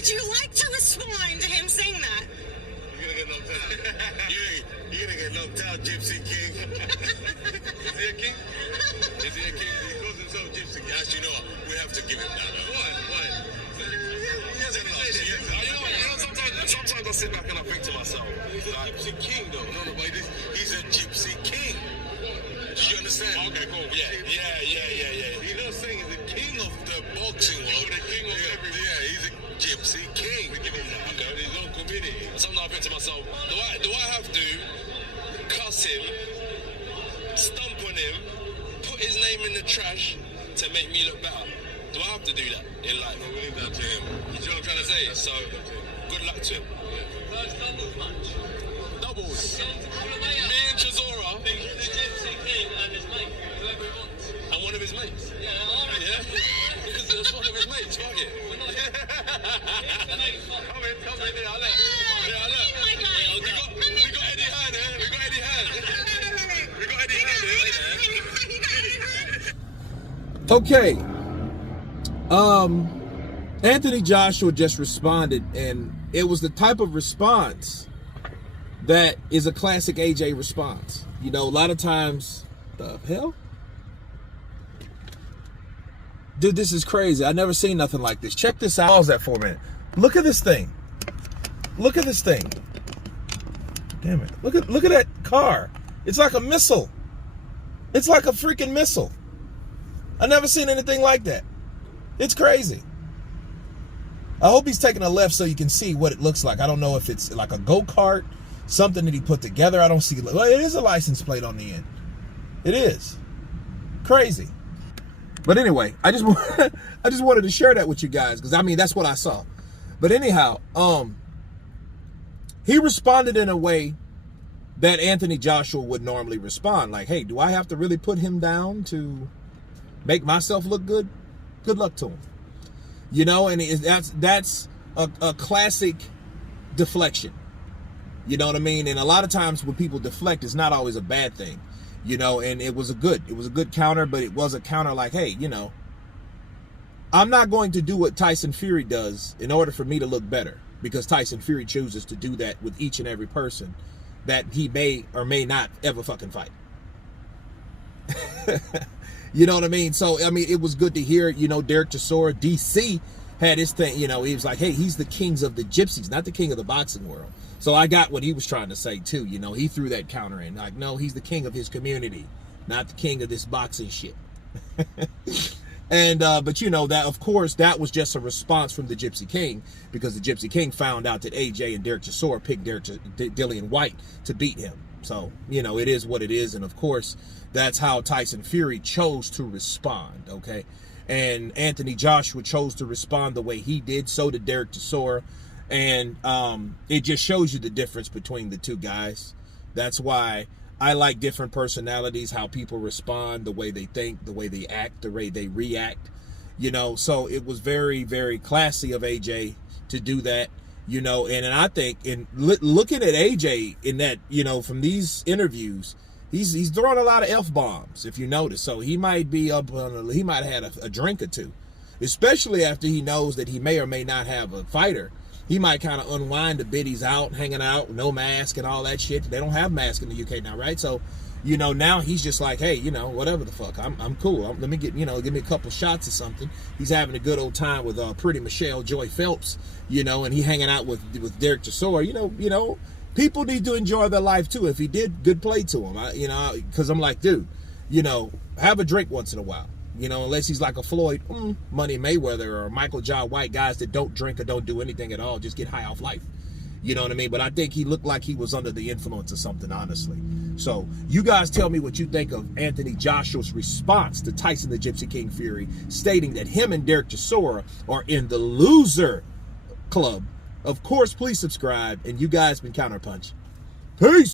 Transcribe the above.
Would you like to respond to him saying that? You're gonna get knocked out. You're gonna get knocked out, Gypsy King. Is he a king? Is he a king? He calls himself Gypsy King. Actually, you know what? We have to give him that. Why? He hasn't been saying it. You know, sometimes I sit back and I think to myself, he's a Gypsy King, though. No, but he's a Gypsy King. Do you understand? Okay, cool. Yeah. He's not saying he's the king of the boxing world. The king of everything. Yeah, he's a Gypsy King. We give him that. Okay, his own community. Sometimes I think to myself, do I have to cuss him, stomp on him, put his name in the trash to make me look better? Do I have to do that in life? No, we leave that to him. You know what I'm trying to say? So, good luck to him. First doubles match. Doubles. Me and Chisora. The Gypsy King and his mate, whoever he wants. And one of his mates. Yeah, It's one of his mates, fuck it. Come in, yeah, I'll let. We got Eddie Hand here. We got Eddie Hand here. Okay. Anthony Joshua just responded, and it was the type of response that is a classic AJ response. You know, a lot of times, the hell? Dude, this is crazy. I never seen nothing like this. Check this out. Pause that for a minute. Look at this thing. Look at this thing. Damn it. Look at that car. It's like a missile. It's like a freaking missile. I never seen anything like that. It's crazy. I hope he's taking a left so you can see what it looks like. I don't know if it's like a go-kart, something that he put together. I don't see. Well, it is a license plate on the end. It is. Crazy. But anyway, I just wanted to share that with you guys because I mean that's what I saw. But anyhow, he responded in a way that Anthony Joshua would normally respond. Like, hey, do I have to really put him down to make myself look good? Good luck to him. You know, and that's a classic deflection. You know what I mean? And a lot of times when people deflect, it's not always a bad thing. You know, and it was a good counter, but it was a counter like, hey, you know, I'm not going to do what Tyson Fury does in order for me to look better, because Tyson Fury chooses to do that with each and every person that he may or may not ever fucking fight. You know what I mean? So, I mean, it was good to hear, you know, Derek Chisora, DC, had his thing, you know, he was like, hey, he's the kings of the gypsies, not the king of the boxing world. So I got what he was trying to say too, you know, he threw that counter in, like, no, he's the king of his community, not the king of this boxing shit. And, but you know, that, of course, that was just a response from the Gypsy King, because the Gypsy King found out that AJ and Derek Chisora picked Dillian White to beat him. So, you know, it is what it is. And of course, that's how Tyson Fury chose to respond, okay? And Anthony Joshua chose to respond the way he did. So did Derek Chisora. And it just shows you the difference between the two guys. That's why I like different personalities, how people respond, the way they think, the way they act, the way they react. You know, so it was very, very classy of AJ to do that. You know, and I think in looking at AJ in that, you know, from these interviews, he's throwing a lot of F-bombs, if you notice. So he might be up on he might have had a drink or two, especially after he knows that he may or may not have a fighter. He might kind of unwind a bit. He's out, hanging out, no mask and all that shit. They don't have masks in the UK now, right? So, you know, now he's just like, hey, you know, whatever the fuck, I'm cool. Let me get, you know, give me a couple shots or something. He's having a good old time with pretty Michelle Joy Phelps, you know, and he hanging out with Derek Chisora. You know, people need to enjoy their life too. If he did, good play to him. You know, because I'm like, dude, you know, have a drink once in a while. You know, unless he's like a Floyd, Money Mayweather, or Michael John White, guys that don't drink or don't do anything at all, just get high off life. You know what I mean? But I think he looked like he was under the influence of something, honestly. So you guys tell me what you think of Anthony Joshua's response to Tyson the Gypsy King Fury, stating that him and Derek Chisora are in the loser club. Of course, please subscribe, and you guys been Counterpunched. Peace!